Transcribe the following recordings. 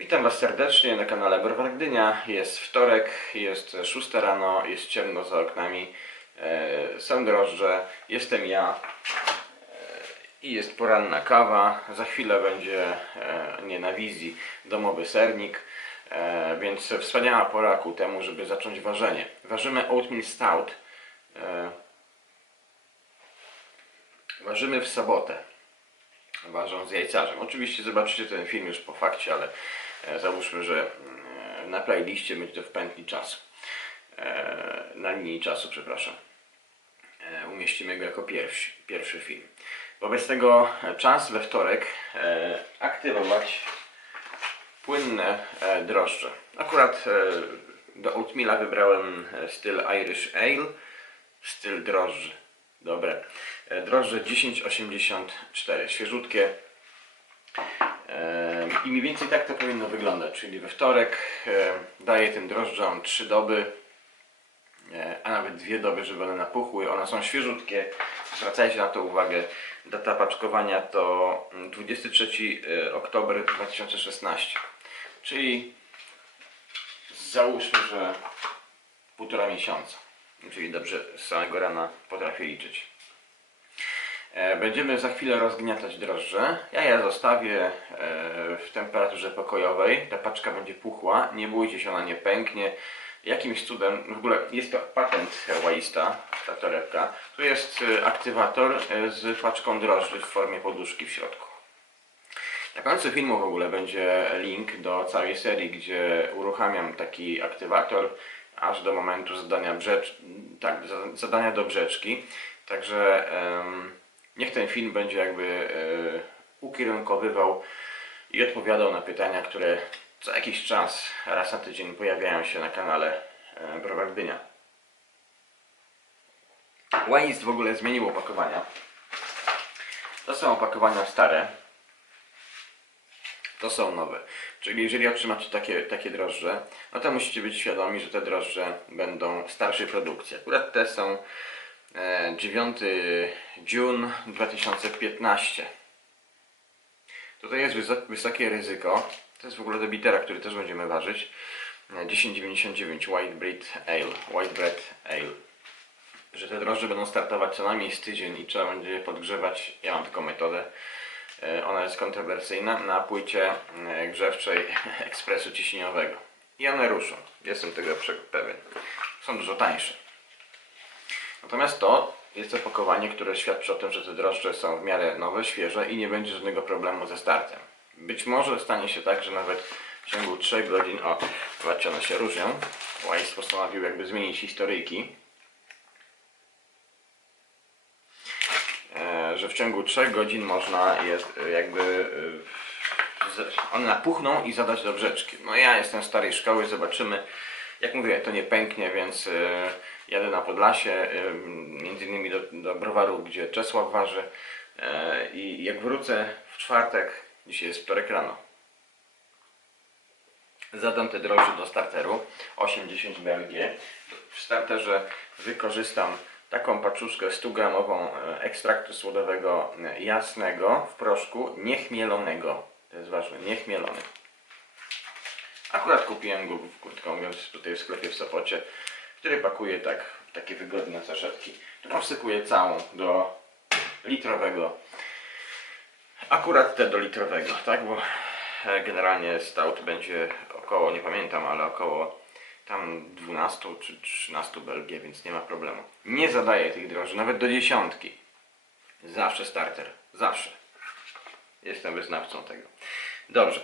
Witam Was serdecznie na kanale Browar Gdynia. Jest wtorek, jest 6 rano, jest ciemno za oknami, e, są drożdże, jestem ja e, i jest poranna kawa. Za chwilę będzie, e, nie na wizji, domowy sernik, e, więc wspaniała pora ku temu, żeby zacząć ważenie. Ważymy oatmeal stout. Ważymy w sobotę ważą z jajcarzem. Oczywiście zobaczycie ten film już po fakcie, ale załóżmy, że mm, na playliście będzie to w pętli czasu. E, na linii czasu, przepraszam. E, umieścimy go jako pierwszy, pierwszy film. Wobec tego e, czas we wtorek e, aktywować płynne e, drożdże. Akurat e, do oatmeala wybrałem e, styl Irish Ale, styl drożdży. Dobre. E, Drożdże 1084, świeżutkie. I mniej więcej tak to powinno wyglądać, czyli we wtorek daję tym drożdżom 3 doby, a nawet dwie doby, żeby one napuchły. One są świeżutkie, zwracajcie na to uwagę. Data paczkowania to mm, 23 e, oktober 2016, czyli załóżmy, że półtora miesiąca. Czyli dobrze z samego rana potrafię liczyć. E, Będziemy za chwilę rozgniatać drożdże. Ja je zostawię e, w temperaturze pokojowej. Ta paczka będzie puchła. Nie bójcie się, ona nie pęknie. Jakimś cudem, w ogóle jest to patent Waista, ta torebka. Tu jest e, aktywator z paczką drożdży w formie poduszki w środku. Na końcu filmu w ogóle będzie link do całej serii, gdzie uruchamiam taki aktywator aż do momentu zadania, brzecz... tak, za- zadania do brzeczki. Także em, niech ten film będzie jakby e, ukierunkowywał i odpowiadał na pytania, które co jakiś czas, raz na tydzień pojawiają się na kanale e, Browar Gdynia. Waste w ogóle zmienił opakowania. To są opakowania stare, to są nowe. Czyli jeżeli otrzymacie takie, takie drożdże, no to musicie być świadomi, że te drożdże będą starszej produkcji. Akurat te są 9 June 2015. Tutaj jest wyso- wysokie ryzyko. To jest w ogóle do bitera, który też będziemy ważyć. E, 1099 White Bread Ale. White Bread Ale. Że te drożdże będą startować co najmniej z tydzień i trzeba będzie je podgrzewać. Ja mam taką metodę. E, Ona jest kontrowersyjna na płycie e, grzewczej ekspresu ciśnieniowego. I one ruszą. Jestem tego pewien. Są dużo tańsze. Natomiast to jest opakowanie, które świadczy o tym, że te drożdże są w miarę nowe, świeże i nie będzie żadnego problemu ze startem. Być może stanie się tak, że nawet w ciągu 3 godzin, o, zobaczcie, one się różnią. Wise postanowił jakby zmienić historyjki. E, że w ciągu 3 godzin można je e, jakby e, one napuchną i zadać do brzeczki. No ja jestem starej szkoły, zobaczymy. Jak mówię, to nie pęknie, więc jadę na Podlasie, między innymi do, do Browaru, gdzie Czesław waży. E, I jak wrócę w czwartek, dzisiaj jest wtorek rano, zadam te drożdże do starteru 8-10 BLG. W starterze wykorzystam taką paczuszkę 100 gramową e, ekstraktu słodowego e, jasnego w proszku, niechmielonego. To jest ważne, niechmielony. Akurat kupiłem go, krótko mówiąc, tutaj w sklepie w Sopocie, który pakuje tak, takie wygodne saszetki, którą wsypuję całą do litrowego Akurat te do litrowego, tak? Bo e, generalnie stout będzie około, nie pamiętam, ale około tam 12 czy 13 Belgii, więc nie ma problemu. Nie zadaję tych drożdży, nawet do dziesiątki. Zawsze starter, zawsze. Jestem wyznawcą tego. Dobrze.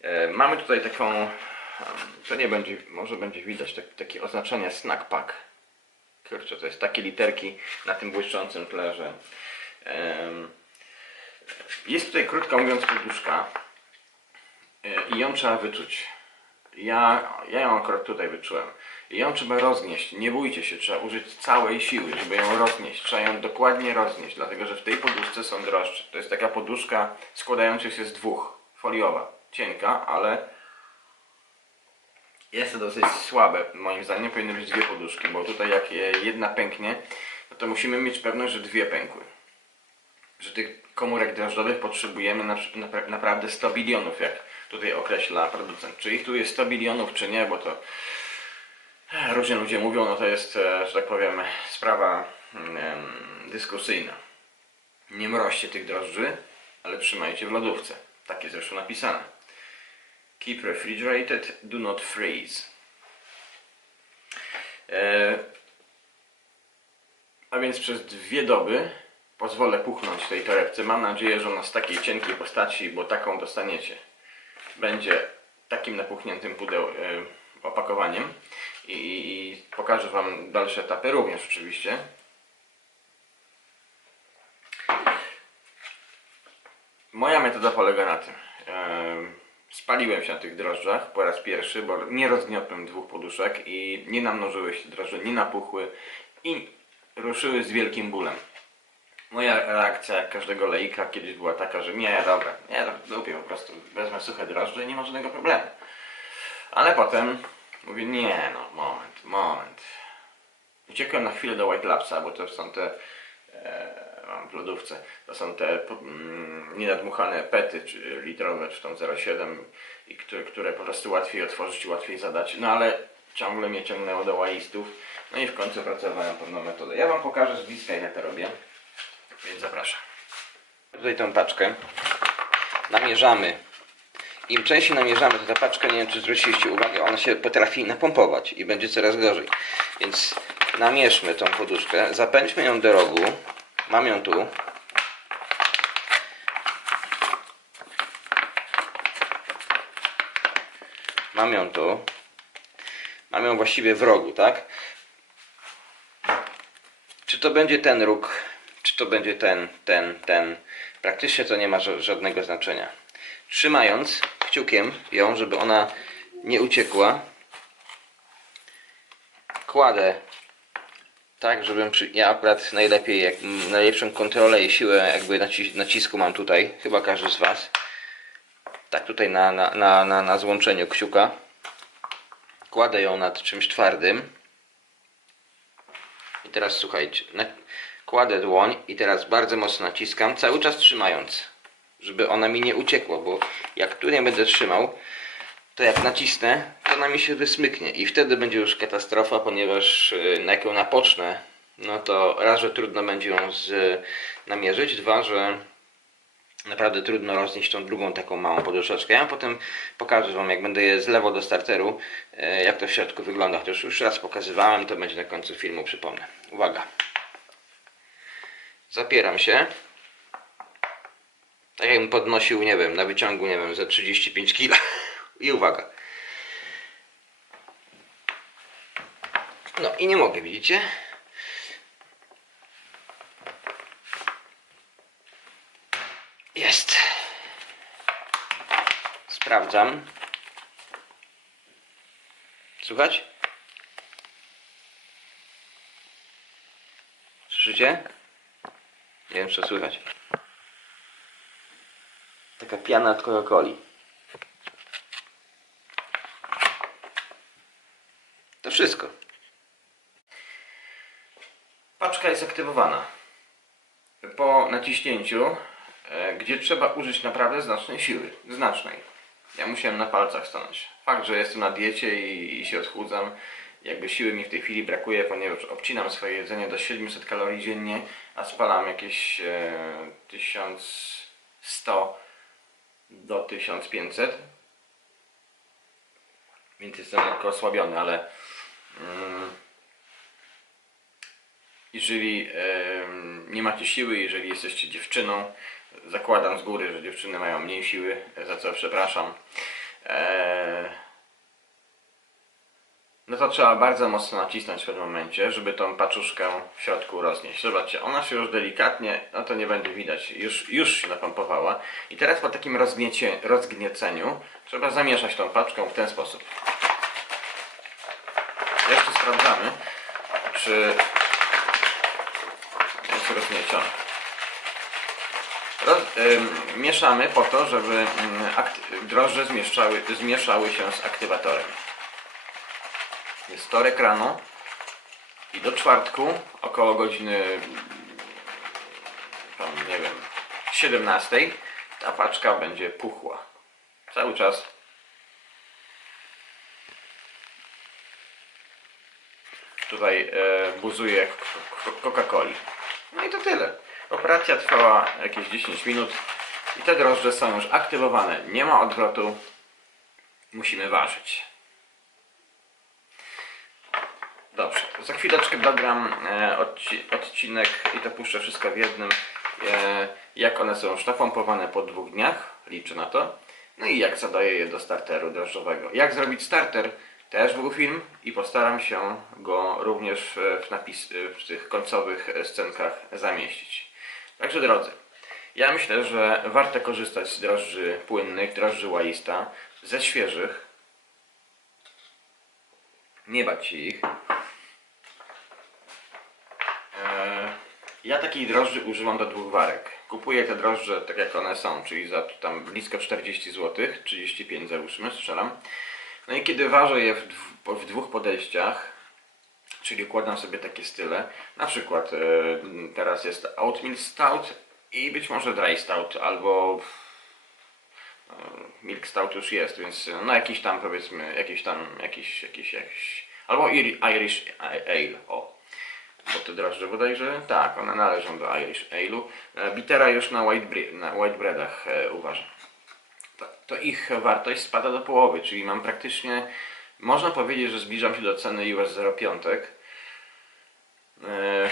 E, mamy tutaj taką, to nie będzie, może będzie widać tak, takie oznaczenie snack pack. Kurczę, to jest takie literki na tym błyszczącym tle, że jest tutaj, krótko mówiąc, poduszka e, i ją trzeba wyczuć. Ja, ja ją akurat tutaj wyczułem. I ją trzeba roznieść. Nie bójcie się, trzeba użyć całej siły, żeby ją roznieść. Trzeba ją dokładnie roznieść, dlatego że w tej poduszce są drożdże. To jest taka poduszka składająca się z dwóch. Foliowa, cienka, ale jest to dosyć słabe. Moim zdaniem powinny być dwie poduszki, bo tutaj jak je- jedna pęknie, no to musimy mieć pewność, że dwie pękły że tych komórek drożdżowych potrzebujemy na, na, naprawdę 100 bilionów, jak tutaj określa producent. Czy ich tu jest 100 bilionów, czy nie, bo to e, różnie ludzie mówią, no to jest, e, że tak powiem, sprawa em, dyskusyjna. Nie mroźcie tych drożdży, ale trzymajcie w lodówce. Tak jest zresztą napisane. Keep refrigerated, do not freeze. E, a więc przez dwie doby pozwolę puchnąć tej torebce. Mam nadzieję, że ona z takiej cienkiej postaci, bo taką dostaniecie, będzie takim napuchniętym pudeł, e, opakowaniem. I, i, pokażę Wam dalsze etapy również oczywiście. Moja metoda polega na tym. Em, Spaliłem się na tych drożdżach po raz pierwszy, bo nie rozgniotłem dwóch poduszek i nie namnożyły się drożdże, nie napuchły i ruszyły z wielkim bólem. Moja reakcja jak każdego leika kiedyś była taka, że nie, dobra, nie, lubię po prostu, wezmę suche drożdże i nie ma żadnego problemu. Ale potem mówię, nie no, moment, moment. Uciekłem na chwilę do White Labsa, bo to są te e, mam w lodówce. To są te mm, nienadmuchane pety czy litrowe, czy tam 0,7 i które, które po prostu łatwiej otworzyć łatwiej zadać. No ale ciągle mnie ciągnęło do łaistów. No i w końcu pracowałem pewną metodę. Ja Wam pokażę z bliska jak ja to robię. Więc zapraszam. Tutaj tą paczkę namierzamy. Im częściej namierzamy, to ta paczka, nie wiem czy zwróciliście uwagę, ona się potrafi napompować i będzie coraz gorzej. Więc namierzmy tą poduszkę, zapędźmy ją do rogu. Mam ją tu. Mam ją tu. Mam ją właściwie w rogu, tak? Czy to będzie ten róg, czy to będzie ten, ten, ten. Praktycznie to nie ma ża- żadnego znaczenia. Trzymając kciukiem ją, żeby ona nie uciekła, kładę tak, żebym przy... ja akurat najlepiej, jak najlepszą kontrolę i siłę jakby naci... nacisku mam tutaj, chyba każdy z Was. Tak tutaj na, na, na, na, na złączeniu kciuka. Kładę ją nad czymś twardym. I teraz słuchajcie, na... kładę dłoń i teraz bardzo mocno naciskam, cały czas trzymając, żeby ona mi nie uciekła, bo jak tu nie będę trzymał, to jak nacisnę, to ona mi się wysmyknie i wtedy będzie już katastrofa, ponieważ y, jak ją napocznę, no to raz, że trudno będzie ją z, namierzyć, dwa, że naprawdę trudno roznieść tą drugą taką małą poduszeczkę. Ja potem pokażę Wam, jak będę je z lewo do starteru, y, jak to w środku wygląda. Chociaż już raz pokazywałem, to będzie na końcu filmu, przypomnę. Uwaga. Zapieram się. Tak jakbym podnosił, nie wiem, na wyciągu, nie wiem, za 35 kg. I uwaga. No i nie mogę, widzicie? Jest. Sprawdzam. Słuchać? Słyszycie? Nie wiem, co słychać. Taka piana od Coca-Coli. Wszystko. Paczka jest aktywowana. Po naciśnięciu, e, gdzie trzeba użyć naprawdę znacznej siły. Znacznej. Ja musiałem na palcach stanąć. Fakt, że jestem na diecie i, się odchudzam, jakby siły mi w tej chwili brakuje, ponieważ obcinam swoje jedzenie do 700 kalorii dziennie, a spalam jakieś e, 1100 do 1500 więc jestem lekko osłabiony, ale jeżeli em, nie macie siły, jeżeli jesteście dziewczyną, zakładam z góry, że dziewczyny mają mniej siły, za co przepraszam, e, no to trzeba bardzo mocno nacisnąć w pewnym momencie, żeby tą paczuszkę w środku roznieść. Zobaczcie, ona się już delikatnie, no to nie będzie widać, już, już się napompowała. I teraz po takim rozgnieceniu trzeba zamieszać tą paczką w ten sposób. Jeszcze sprawdzamy, czy jest rozgnieciona. Roz, ym, mieszamy po to, żeby akty- drożdże zmieszczały, zmieszały się z aktywatorem. Jest wtorek rano i do czwartku około godziny tam nie wiem 17 ta paczka będzie puchła. Cały czas tutaj e, buzuje k- k- Coca-Coli. No i to tyle. Operacja trwała jakieś 10 minut i te drożdże są już aktywowane. Nie ma odwrotu. Musimy ważyć. Dobrze, za chwileczkę dogram e, odci odcinek i to puszczę wszystko w jednym. E, jak one są już napompowane po dwóch dniach, liczę na to. No i jak zadaję je do starteru drożdżowego. Jak zrobić starter? Też był film i postaram się go również e, w, napis, e, w tych końcowych e, scenkach zamieścić. Także drodzy, ja myślę, że warto korzystać z drożdży płynnych, drożdży łaista, ze świeżych. Nie bać się ich. Ja takiej drożdży używam do dwóch warek. Kupuję te drożdże tak jak one są, czyli za tam blisko 40 zł, 35 załóżmy, strzelam. No i kiedy ważę je w, w dwóch podejściach, czyli układam sobie takie style, na przykład e, teraz jest Oatmeal Stout i być może Dry Stout, albo e, Milk Stout już jest, więc e, no jakiś tam powiedzmy, jakiś tam, jakiś, jakiś, jakiś, albo Iri- Irish Ale, o. Bo te drożdże bodajże, tak, one należą do Irish Ale'u. Bitera już na white, na white breadach uważam. To, ich wartość spada do połowy, czyli mam praktycznie, można powiedzieć, że zbliżam się do ceny US 0,5. E,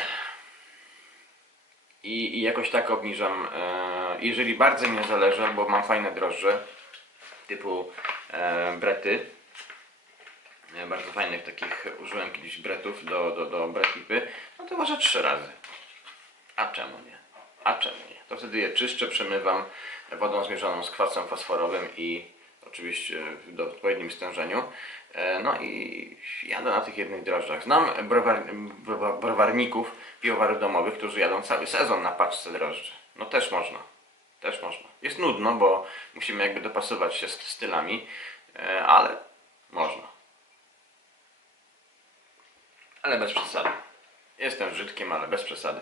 i, I jakoś tak obniżam. E, jeżeli bardzo mi zależy, bo mam fajne drożdże typu e, brety, bardzo fajnych takich użyłem kiedyś bretów do, do, do bretipy, no to może trzy razy. A czemu nie? A czemu nie? To wtedy je czyszczę, przemywam wodą zmierzoną z kwasem fosforowym i oczywiście w odpowiednim stężeniu. E, No i jadę na tych jednych drożdżach. Znam browar, browa- browarników, piwowarów domowych, którzy jadą cały sezon na paczce drożdży. No też można. Też można. Jest nudno, bo musimy jakby dopasować się z stylami, e, ale można. Ale bez przesady. Jestem Żydkiem, ale bez przesady.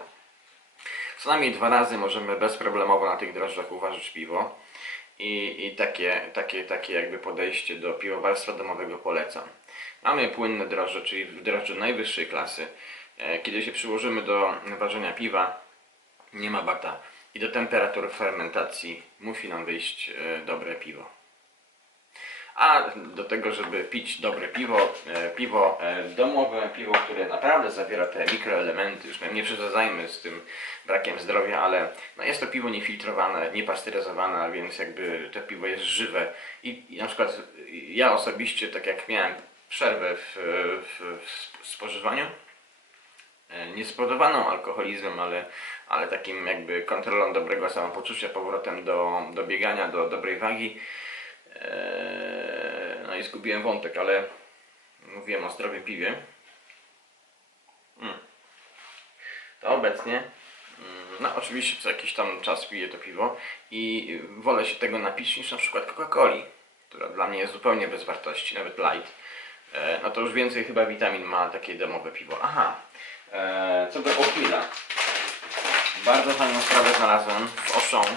Co najmniej dwa razy możemy bezproblemowo na tych drożdżach uważać piwo. I, i takie, takie, takie jakby podejście do piwowarstwa domowego polecam. Mamy płynne drożdże, czyli drożdże najwyższej klasy. E, Kiedy się przyłożymy do ważenia piwa, nie ma bata. I do temperatury fermentacji musi nam wyjść e, dobre piwo. A do tego, żeby pić dobre piwo, e, piwo e, domowe, piwo, które naprawdę zawiera te mikroelementy, już nie przesadzajmy z tym brakiem zdrowia, ale no jest to piwo niefiltrowane, niepasteryzowane, więc jakby to piwo jest żywe. I, i na przykład ja osobiście, tak jak miałem przerwę w, w, w spożywaniu, e, nie spowodowaną alkoholizmem, ale, ale takim jakby kontrolą dobrego samopoczucia, powrotem do, do biegania, do dobrej wagi. Eee, No i zgubiłem wątek, ale mówiłem o zdrowym piwie. Mm. To obecnie, mm, no oczywiście co jakiś tam czas piję to piwo i wolę się tego napić niż na przykład Coca-Coli, która dla mnie jest zupełnie bez wartości, nawet light. E, No to już więcej chyba witamin ma takie domowe piwo. Aha, e, co do Oatmeala. Bardzo fajną sprawę znalazłem w Auchan.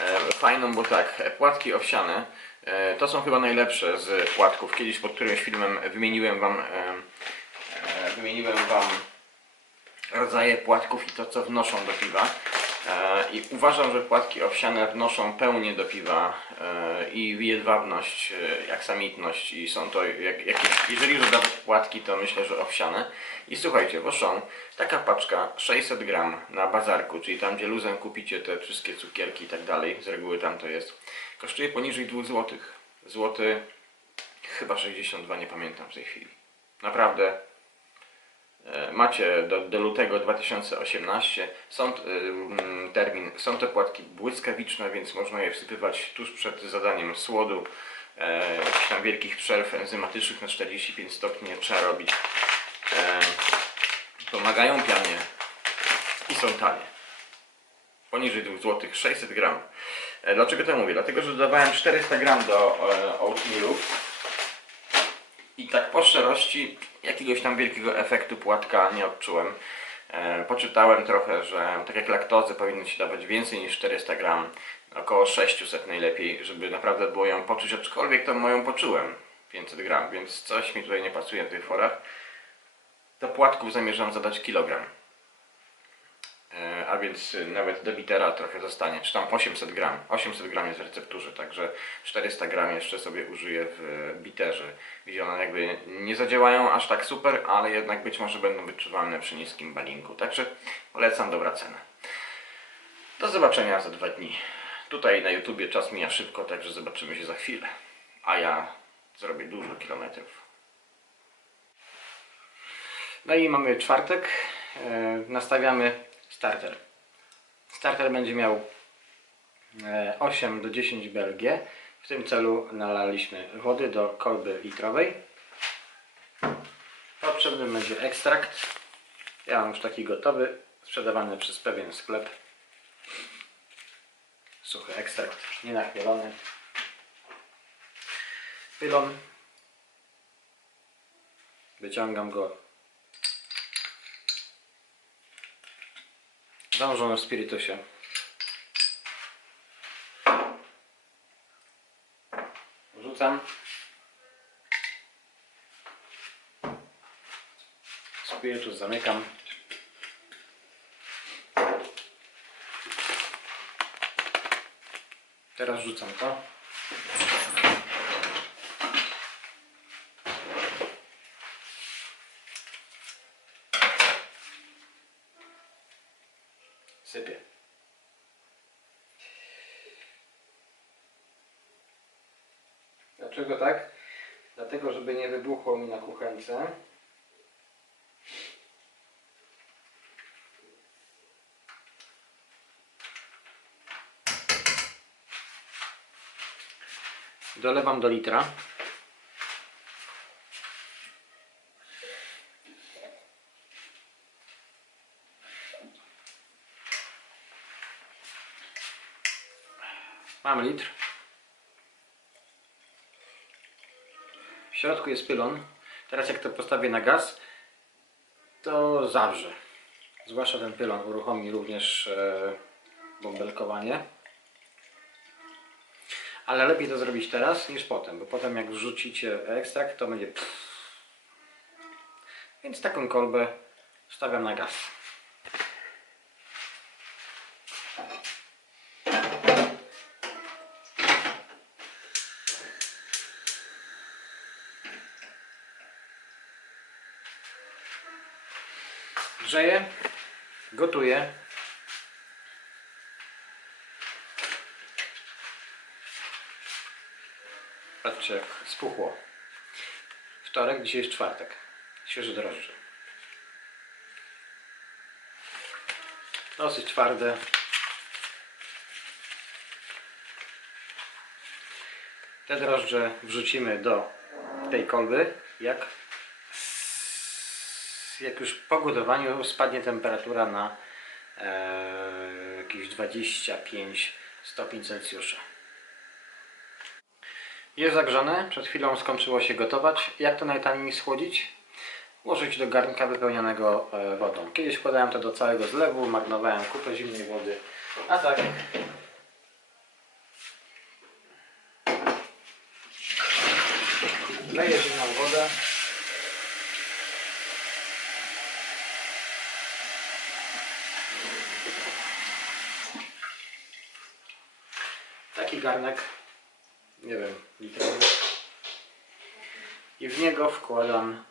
E, fajną, bo tak, płatki owsiane e, to są chyba najlepsze z płatków. Kiedyś pod którymś filmem wymieniłem wam, e, wymieniłem wam rodzaje płatków i to co wnoszą do piwa. E, I uważam, że płatki owsiane wnoszą pełnię do piwa e, i jedwabność, e, aksamitność i są to jak, jeżeli już dawać płatki, to myślę, że owsiane. I słuchajcie, bo są taka paczka 600 gram na bazarku, czyli tam gdzie luzem kupicie te wszystkie cukierki i tak dalej, z reguły tam to jest, kosztuje poniżej 2 zł. Złoty chyba 62, nie pamiętam w tej chwili. Naprawdę macie do, do lutego 2018 są, t- ym, termin, są te płatki błyskawiczne, więc można je wsypywać tuż przed zadaniem słodu. E, jakichś tam wielkich przerw enzymatycznych na 45 stopni trzeba robić. E, pomagają pianie i są tanie. Poniżej 2 zł 600 gram. E, dlaczego to mówię? Dlatego, że dodawałem 400 gram do e, oatmealu i tak po szczerości jakiegoś tam wielkiego efektu płatka nie odczułem. E, poczytałem trochę, że tak jak laktozy powinno się dawać więcej niż 400 gram, około 600 najlepiej, żeby naprawdę było ją poczuć, aczkolwiek to moją poczułem 500 gram, więc coś mi tutaj nie pasuje w tych forach. Do płatków zamierzam zadać kilogram. A więc y, nawet do litera trochę zostanie, czy tam 800 gram. 800 gram jest w recepturze, także 400 gram jeszcze sobie użyję w e, biterze, gdzie one jakby nie zadziałają aż tak super, ale jednak być może będą wyczuwalne przy niskim balinku. Także polecam, dobra cena. Do zobaczenia za dwa dni. Tutaj na YouTubie czas mija szybko, także zobaczymy się za chwilę. A ja zrobię dużo kilometrów. No i mamy czwartek. E, nastawiamy starter. Starter będzie miał e, 8 do 10 BLG. W tym celu nalaliśmy wody do kolby litrowej. Potrzebny będzie ekstrakt. Ja mam już taki gotowy, sprzedawany przez pewien sklep. Suchy ekstrakt, nienachmielony. Pylon. Wyciągam go Zanurzono w spirytusie. Wrzucam. Spirytus zamykam. Teraz rzucam to. Sypię. Dlaczego tak? Dlatego, żeby nie wybuchło mi na kuchence. Dolewam do litra. Litr. W środku jest pylon. Teraz jak to postawię na gaz, to zawrze. Zwłaszcza ten pylon uruchomi również e, bąbelkowanie. Ale lepiej to zrobić teraz niż potem, bo potem jak wrzucicie ekstrakt, to będzie pff. Więc taką kolbę stawiam na gaz. Grzeję, gotuję. Patrzcie jak spuchło. Wtorek, dzisiaj jest czwartek. Świeże drożdże. Dosyć twarde. Te drożdże wrzucimy do tej kolby, jak jak już po gotowaniu spadnie temperatura na e, jakieś 25 stopni Celsjusza. Jest zagrzane, przed chwilą skończyło się gotować. Jak to najtaniej schłodzić? Włożyć do garnka wypełnionego e, wodą. Kiedyś wkładałem to do całego zlewu, marnowałem kupę zimnej wody, a tak Taki garnek, nie wiem, litrowy. I w niego wkładam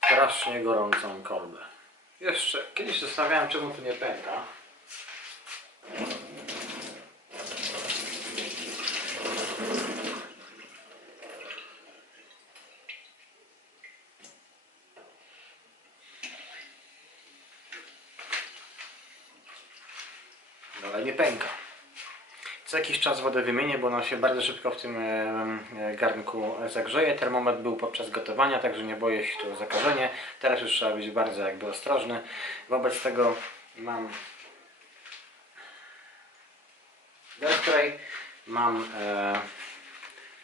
strasznie gorącą kolbę. Jeszcze kiedyś zastanawiałem, czemu tu nie pęka. No ale nie pęka. Co jakiś czas wodę wymienię, bo ona się bardzo szybko w tym e, garnku zagrzeje. Termometr był podczas gotowania, także nie boję się tu zakażenie. Teraz już trzeba być bardzo jakby ostrożny. Wobec tego mam spray, mam e,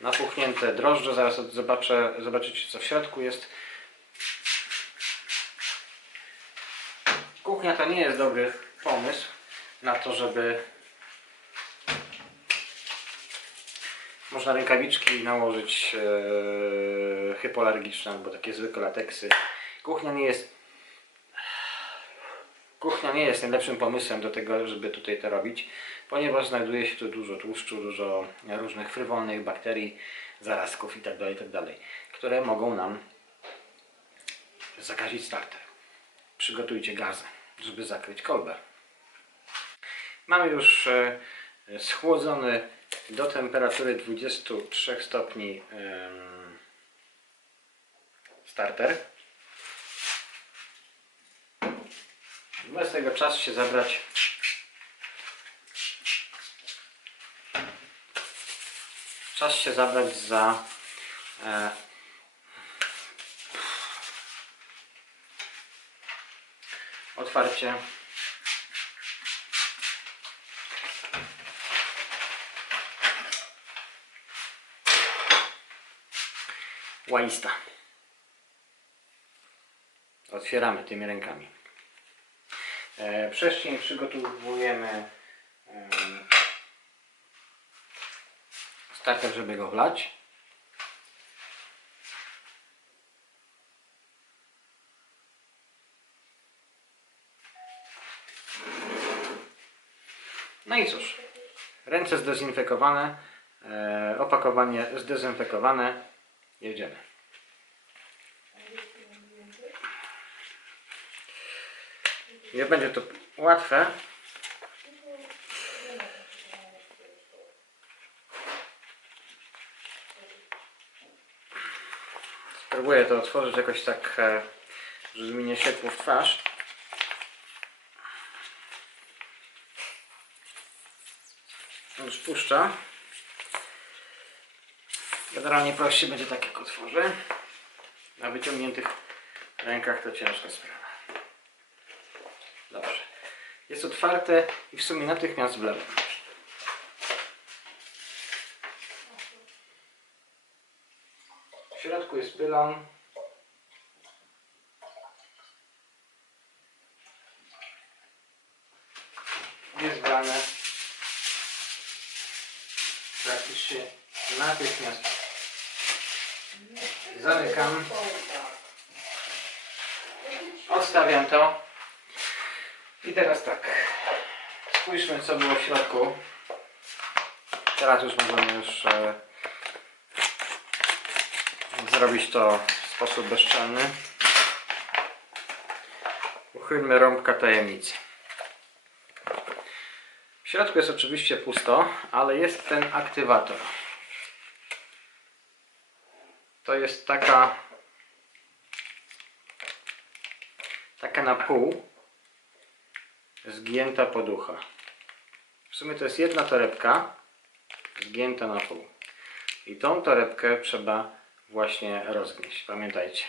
napuchnięte drożdże, zaraz zobaczę, zobaczycie co w środku jest. Kuchnia to nie jest dobry pomysł na to, żeby można rękawiczki nałożyć e, hypoalergiczne albo takie zwykłe lateksy. Kuchnia nie jest Kuchnia nie jest najlepszym pomysłem do tego, żeby tutaj to robić, ponieważ znajduje się tu dużo tłuszczu, dużo różnych frywolnych bakterii, zarazków itd., itd., które mogą nam zakazić starter. Przygotujcie gazę, żeby zakryć kolbę. Mamy już e, schłodzony do temperatury 23 stopni starter. Bez tego czas się zabrać czas się zabrać za e, otwarcie łaista. Otwieramy tymi rękami. E, Wcześniej przygotowujemy em, starter, żeby go wlać. No i cóż, ręce zdezynfekowane, e, opakowanie zdezynfekowane, jedziemy. Nie będzie to łatwe. Spróbuję to otworzyć jakoś tak, e, żeby mi nie siekło w twarz. Już puszcza. Generalnie prościej będzie tak jak otworzę. Na wyciągniętych rękach to ciężka sprawa. Dobrze. Jest otwarte i w sumie natychmiast wlewam. W środku jest pylon. Jest brane praktycznie natychmiast. Zamykam. Odstawiam to. I teraz tak. Spójrzmy co było w środku. Teraz już możemy już e, zrobić to w sposób bezczelny. Uchylmy rąbka tajemnicy. W środku jest oczywiście pusto, ale jest ten aktywator. To jest taka taka na pół zgięta poducha. Sumie to jest jedna torebka zgięta na pół. I tą torebkę trzeba właśnie rozgnieść. Pamiętajcie.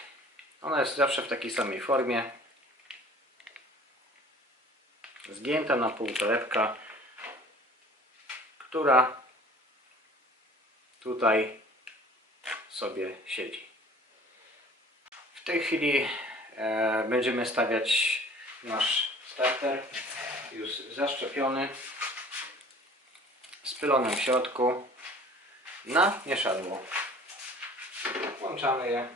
Ona jest zawsze w takiej samej formie. Zgięta na pół torebka, która tutaj sobie siedzi. W tej chwili e, będziemy stawiać nasz starter już zaszczepiony z pylonem w środku na mieszadło. Włączamy je.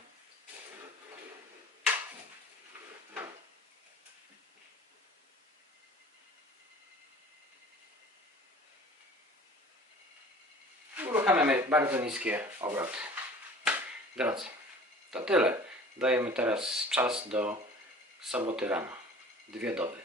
Uruchamiamy bardzo niskie obroty. Drodzy, to tyle. Dajemy teraz czas do soboty rano. Dwie doby.